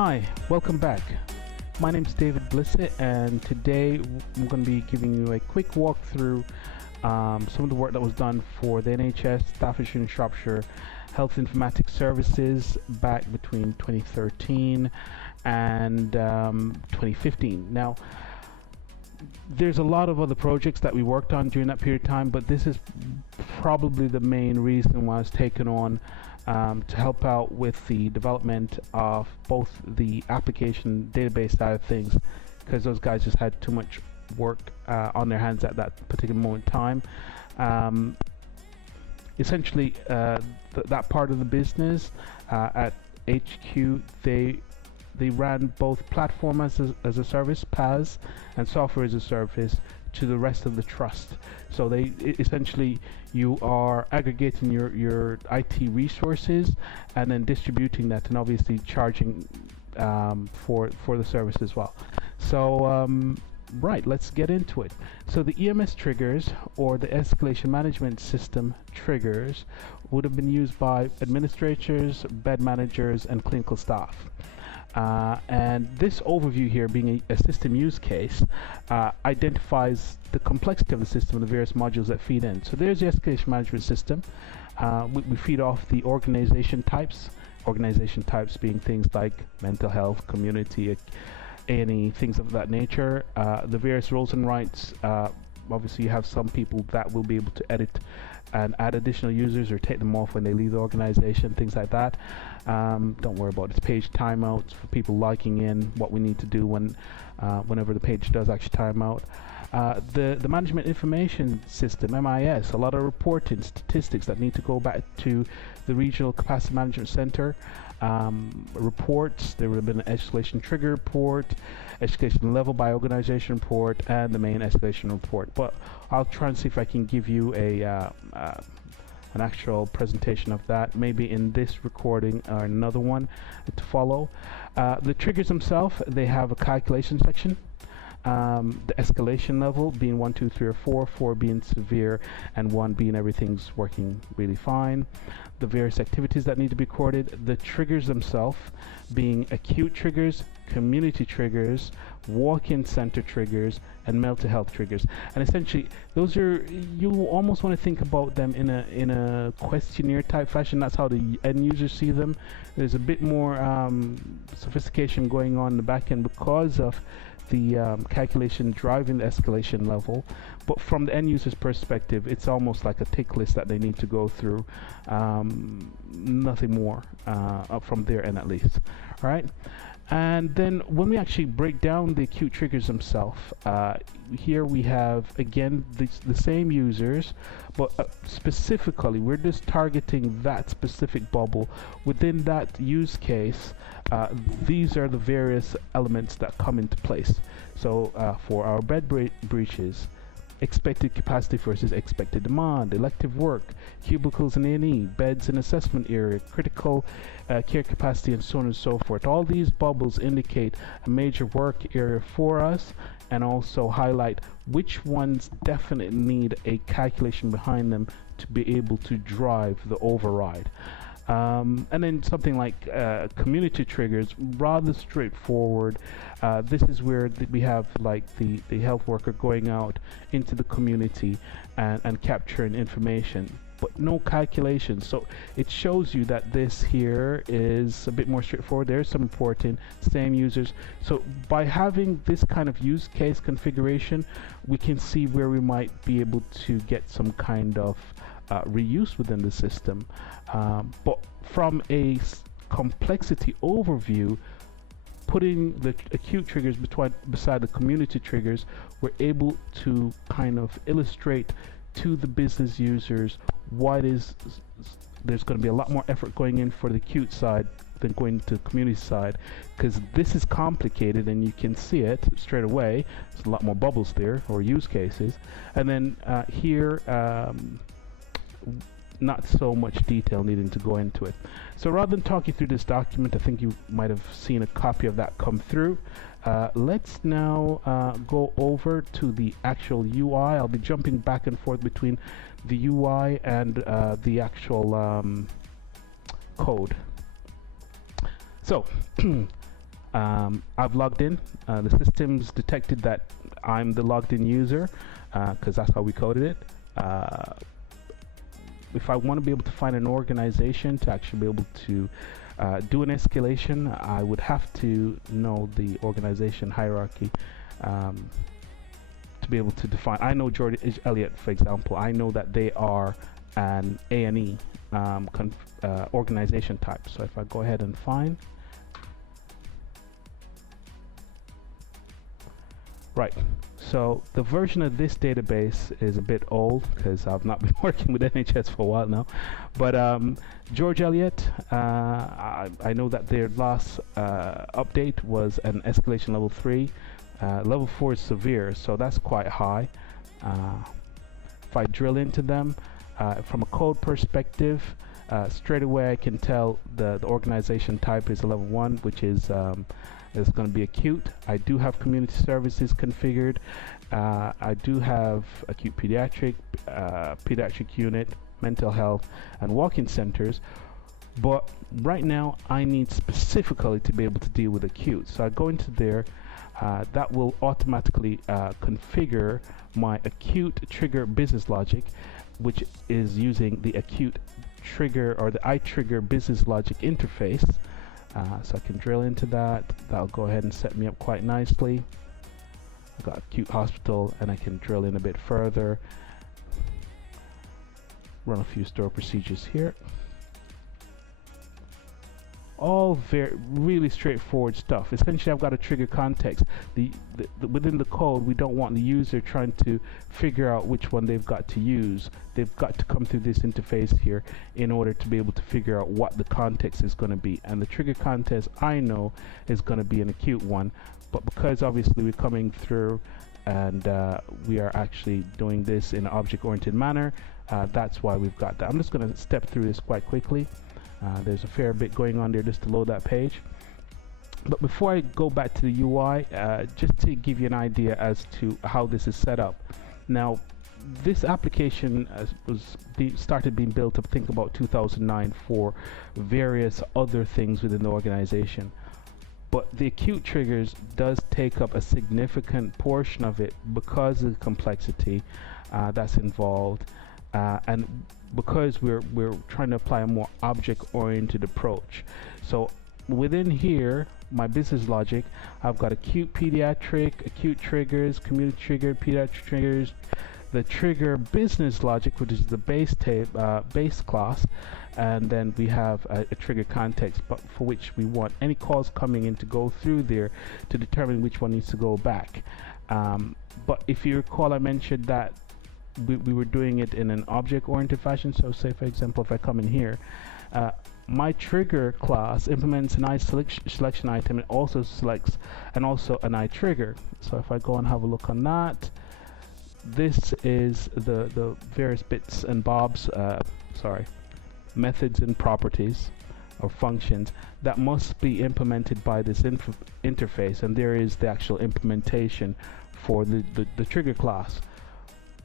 Hi, welcome back. My name is David Blissett, and today I'm going to be giving you a quick walkthrough some of the work that was done for the NHS, Staffordshire and Shropshire Health Informatics Services back between 2013 and 2015. Now, there's a lot of other projects that we worked on during that period of time, but this is probably the main reason why I was taken on to help out with the development of both the application database side of things, because those guys just had too much work on their hands at that particular moment in time. Essentially, that part of the business at HQ, they ran both platform as a service, PaaS, and software as a service to the rest of the trust. So they essentially, you are aggregating your IT resources and then distributing that, and obviously charging for the service as well. So right, let's get into it. So the EMS triggers, or the escalation management system triggers, would have been used by administrators, bed managers, and clinical staff. And this overview here, being a system use case, identifies the complexity of the system and the various modules that feed in. So there's the escalation management system. We feed off the organization types being things like mental health, community, A&E, things of that nature. The various roles and rights, obviously you have some people that will be able to edit and add additional users or take them off when they leave the organization, things like that. Don't worry about it. Page timeouts for people logging in, what we need to do whenever the page does actually time out. The management information system, MIS, a lot of reporting statistics that need to go back to the regional capacity management center. Reports, there would have been an escalation trigger report, escalation level by organization report, and the main escalation report. But I'll try and see if I can give you an actual presentation of that, maybe in this recording or another one to follow. The triggers themselves, they have a calculation section. The escalation level being 1, 2, 3, or 4, 4 being severe, and 1 being everything's working really fine. The various activities that need to be recorded, the triggers themselves being acute triggers, community triggers, walk-in center triggers, and mental health triggers. And essentially, those are, you almost want to think about them in a questionnaire type fashion. That's how the end users see them. There's a bit more sophistication going on in the back end because of the calculation driving the escalation level, but from the end user's perspective, it's almost like a tick list that they need to go through. Nothing more from their end, at least. All right. And then when we actually break down the acute triggers themselves, here we have again the same users, but specifically we're just targeting that specific bubble within that use case. These are the various elements that come into place. So for our bed breaches, expected capacity versus expected demand, elective work, cubicles in A&E, beds in assessment area, critical care capacity, and so on and so forth. All these bubbles indicate a major work area for us, and also highlight which ones definitely need a calculation behind them to be able to drive the override. And then something like community triggers, rather straightforward. This is where we have like the health worker going out into the community and capturing information, but no calculation. So it shows you that this here is a bit more straightforward. There's some reporting, same users. So by having this kind of use case configuration, we can see where we might be able to get some kind of reuse within the system. But from a complexity overview, putting the acute triggers beside the community triggers, we're able to kind of illustrate to the business users why there's going to be a lot more effort going in for the acute side than going to the community side, because this is complicated, and you can see it straight away. There's a lot more bubbles there, or use cases. And then here, not so much detail needing to go into it. So rather than talk you through this document, I think you might have seen a copy of that come through. Let's now go over to the actual UI. I'll be jumping back and forth between the UI and the actual code. So I've logged in. The system's detected that I'm the logged in user because that's how we coded it. If I want to be able to find an organization to actually be able to do an escalation, I would have to know the organization hierarchy to be able to define. I know George Elliott, for example. I know that they are an A&E organization type. So if I go ahead and find, right, so the version of this database is a bit old because I've not been working with NHS for a while now. But George Elliott, I know that their last update was an escalation level 3. Level 4 is severe, so that's quite high. If I drill into them, from a code perspective, straight away I can tell the organization type is a level 1, which is it's going to be acute. I do have community services configured. I do have acute pediatric, pediatric unit, mental health, and walk-in centers. But right now, I need specifically to be able to deal with acute. So I go into there. That will automatically configure my acute trigger business logic, which is using the acute trigger or the iTrigger business logic interface. So I can drill into that. That'll go ahead and set me up quite nicely. I've got acute hospital, and I can drill in a bit further. Run a few store procedures here. All really straightforward stuff. Essentially, I've got a trigger context. Within the code, we don't want the user trying to figure out which one they've got to use. They've got to come through this interface here in order to be able to figure out what the context is going to be. And the trigger context I know is going to be an acute one, but because obviously we're coming through and we are actually doing this in an object-oriented manner, that's why we've got that. I'm just going to step through this quite quickly. There's a fair bit going on there just to load that page. But before I go back to the UI, just to give you an idea as to how this is set up. Now, this application started being built up, think about 2009, for various other things within the organization. But the acute triggers does take up a significant portion of it because of the complexity that's involved. And because we're trying to apply a more object-oriented approach. So within here, my business logic, I've got acute pediatric, acute triggers, community triggered, pediatric triggers, the trigger business logic, which is the base class, and then we have a trigger context, but for which we want any calls coming in to go through there to determine which one needs to go back. But if you recall, I mentioned that we were doing it in an object-oriented fashion. So say, for example, if I come in here, my trigger class implements an selection item and also selects an iTrigger. So if I go and have a look on that, this is the various bits and bobs, methods and properties or functions that must be implemented by this interface, and there is the actual implementation for the trigger class.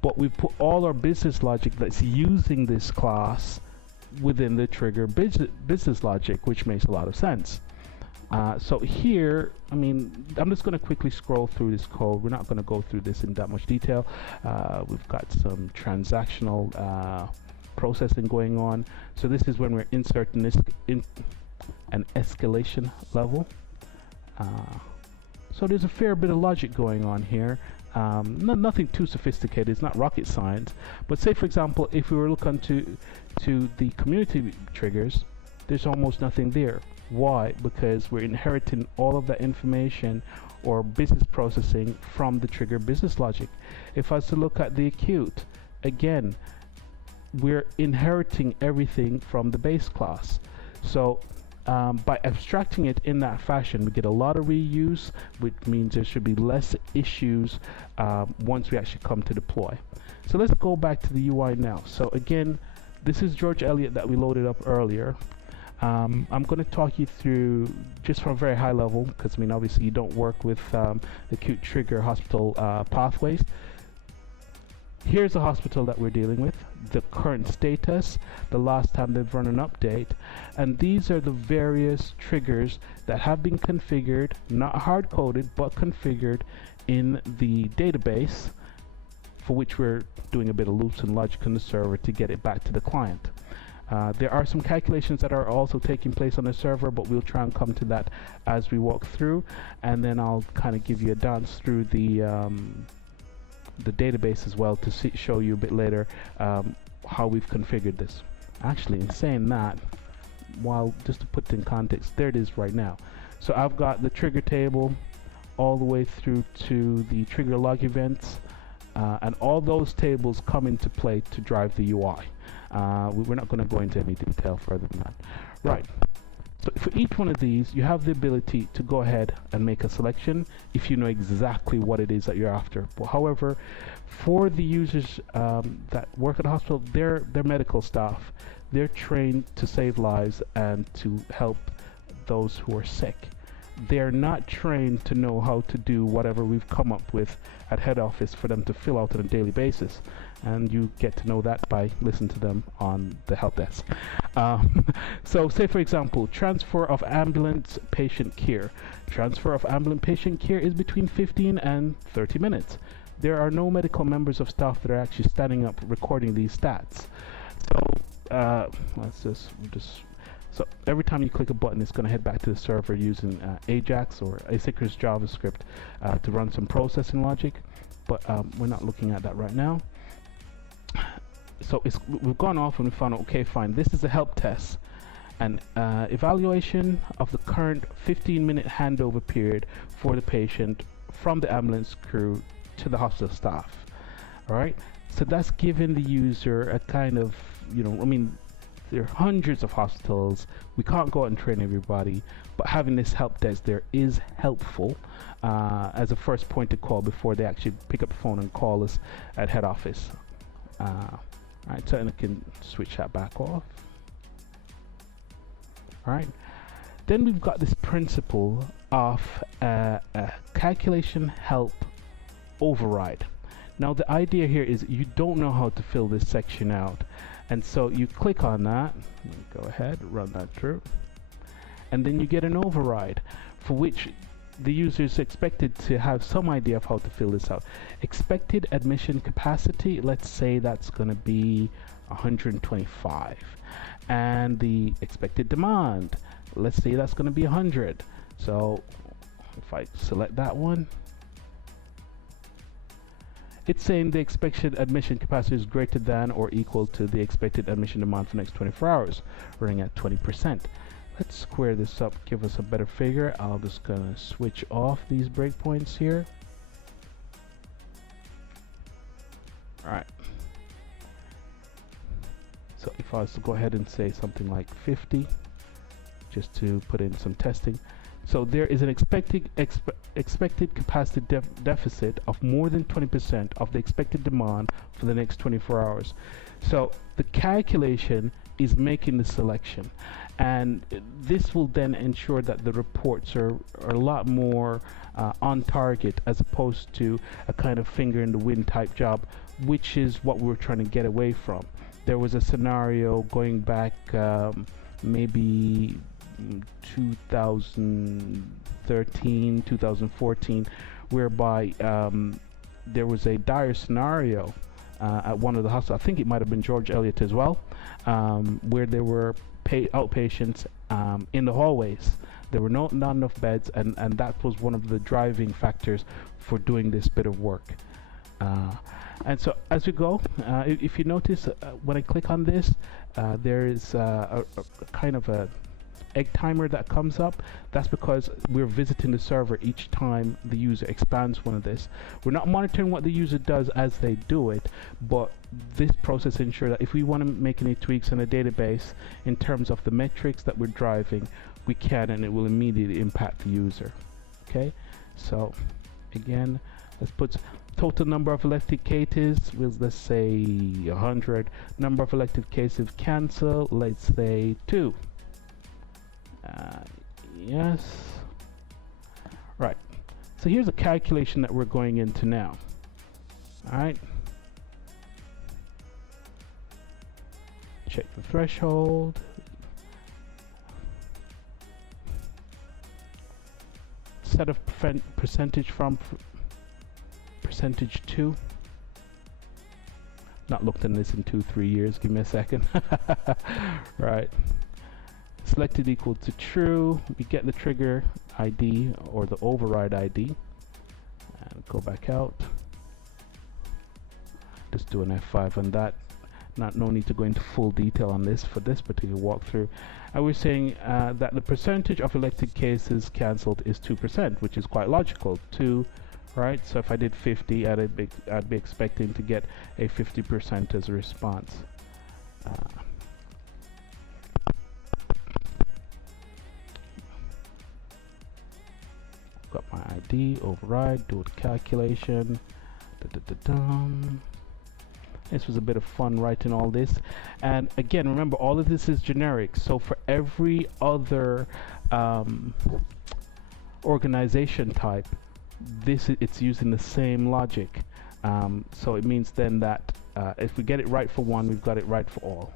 But we put all our business logic that's using this class within the trigger business logic, which makes a lot of sense. So here, I mean, I'm just going to quickly scroll through this code. We're not going to go through this in that much detail. We've got some transactional processing going on. So this is when we're inserting this in an escalation level. So there's a fair bit of logic going on here. Nothing too sophisticated, it's not rocket science. But say, for example, if we were looking to the community triggers, there's almost nothing there. Why? Because we're inheriting all of that information or business processing from the trigger business logic. If I was to look at the acute, again, we're inheriting everything from the base class. So by abstracting it in that fashion, we get a lot of reuse, which means there should be less issues once we actually come to deploy. So let's go back to the UI now. So again, this is George Elliott that we loaded up earlier. I'm going to talk you through just from a very high level, because I mean, obviously you don't work with the acute trigger hospital pathways. Here's a hospital that we're dealing with, the current status, the last time they've run an update, and these are the various triggers that have been configured, not hard-coded, but configured in the database, for which we're doing a bit of loops and logic on the server to get it back to the client. There are some calculations that are also taking place on the server, but we'll try and come to that as we walk through, and then I'll kind of give you a dance through the database as well to show you a bit later how we've configured this. Actually, in saying that, just to put it in context, there it is right now. So I've got the trigger table all the way through to the trigger log events, and all those tables come into play to drive the UI. We're not going to go into any detail further than that. Right. So for each one of these, you have the ability to go ahead and make a selection if you know exactly what it is that you're after. But however, for the users that work at the hospital, they're medical staff. They're trained to save lives and to help those who are sick. They're not trained to know how to do whatever we've come up with at head office for them to fill out on a daily basis. And you get to know that by listening to them on the help desk. So say for example, transfer of ambulance patient care. Transfer of ambulance patient care is between 15 and 30 minutes. There are no medical members of staff that are actually standing up recording these stats. So so every time you click a button, it's going to head back to the server using AJAX or asynchronous JavaScript to run some processing logic, but we're not looking at that right now. So we've gone off and we found out, okay, fine, this is a help test, and evaluation of the current 15-minute handover period for the patient from the ambulance crew to the hospital staff. All right, so that's giving the user a kind of, I mean, there are hundreds of hospitals. We can't go out and train everybody, but having this help desk there is helpful as a first point of call before they actually pick up the phone and call us at head office. Alright, so I can switch that back off. Alright, then we've got this principle of a calculation help override. Now the idea here is you don't know how to fill this section out, and so you click on that, go ahead, run that through, and then you get an override for which the user is expected to have some idea of how to fill this out. Expected admission capacity, let's say that's going to be 125, and the expected demand, let's say that's going to be 100. So if I select that one, it's saying the expected admission capacity is greater than or equal to the expected admission demand for the next 24 hours, running at 20%. Let's square this up, give us a better figure. I'm just gonna switch off these breakpoints here. Alright. So if I was to go ahead and say something like 50, just to put in some testing. So there is an expected capacity deficit of more than 20% of the expected demand for the next 24 hours. So the calculation is making the selection, and this will then ensure that the reports are a lot more on target, as opposed to a kind of finger in the wind type job, which is what we're trying to get away from. There was a scenario going back maybe 2013, 2014, whereby there was a dire scenario at one of the hospitals. I think it might have been George Eliot as well, where there were outpatients in the hallways. There were not enough beds, and that was one of the driving factors for doing this bit of work. And so as we go, if you notice, when I click on this, there is a kind of a egg timer that comes up. That's because we're visiting the server each time the user expands one of this. We're not monitoring what the user does as they do it, but this process ensures that if we want to make any tweaks in a database in terms of the metrics that we're driving, we can, and it will immediately impact the user. Okay, so again, let's put total number of elected cases, let's say 100. Number of elected cases cancel, let's say 2. Yes. Right. So here's a calculation that we're going into now. Alright. check the threshold, set of percentage from percentage to. Not looked at this in 2-3 years, give me a second. Right, selected equal to true. We get the trigger ID or the override ID and go back out. Just do an F5 on that. No need to go into full detail on this for this particular walkthrough. And we're saying that the percentage of elected cases cancelled is 2%, which is quite logical. 2, right? So if I did 50, I'd be expecting to get a 50% as a response. Got my ID, override, do a calculation. This was a bit of fun writing all this, and again, remember, all of this is generic, so for every other organization type, it's using the same logic. So it means then that if we get it right for one, we've got it right for all.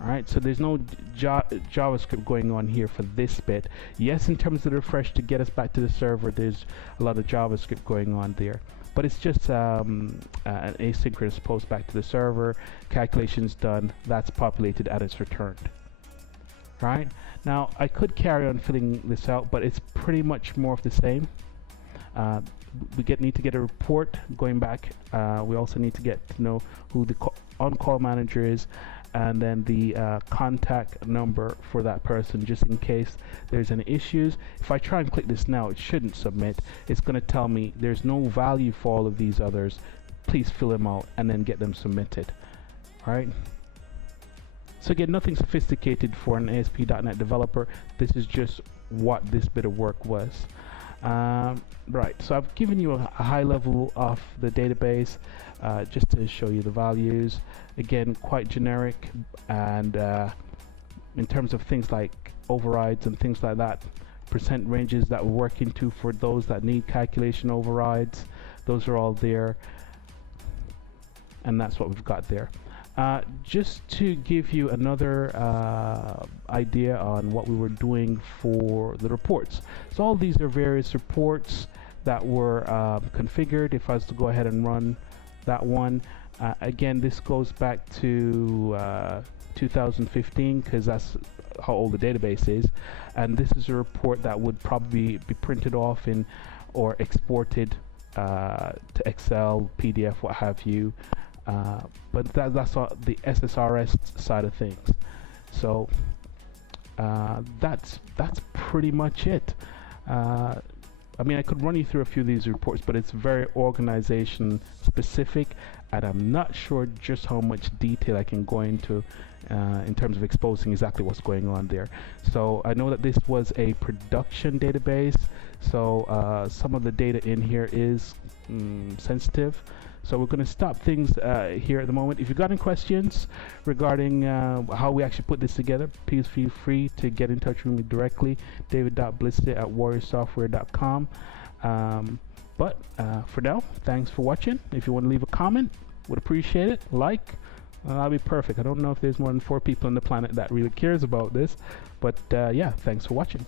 Alright, so there's no JavaScript going on here for this bit. Yes, in terms of the refresh to get us back to the server, there's a lot of JavaScript going on there. But it's just an asynchronous post back to the server, calculations done, that's populated and it's returned. Right? Now, I could carry on filling this out, but it's pretty much more of the same. We need to get a report going back. We also need to get to know who the on-call manager is, and then the contact number for that person, just in case there's any issues. If I try and click this now, it shouldn't submit. It's going to tell me there's no value for all of these others. Please fill them out and then get them submitted. All right. So again, nothing sophisticated for an ASP.NET developer. This is just what this bit of work was. Right, so I've given you a high level of the database just to show you the values. Again, quite generic, and in terms of things like overrides and things like that, percent ranges that we're working to for those that need calculation overrides, those are all there, and that's what we've got there. Just to give you another idea on what we were doing for the reports. So all these are various reports that were configured. If I was to go ahead and run that one, again, this goes back to 2015, because that's how old the database is, and this is a report that would probably be printed off in or exported to Excel, PDF, what have you. But that's the SSRS side of things. So that's pretty much it. I mean, I could run you through a few of these reports, but it's very organization specific, and I'm not sure just how much detail I can go into in terms of exposing exactly what's going on there. So I know that this was a production database, so some of the data in here is sensitive. So we're going to stop things here at the moment. If you've got any questions regarding how we actually put this together, please feel free to get in touch with me directly, david.blissett@warriorsoftware.com. But for now, thanks for watching. If you want to leave a comment, would appreciate it. Like, that'll be perfect. I don't know if there's more than 4 people on the planet that really cares about this, but yeah, thanks for watching.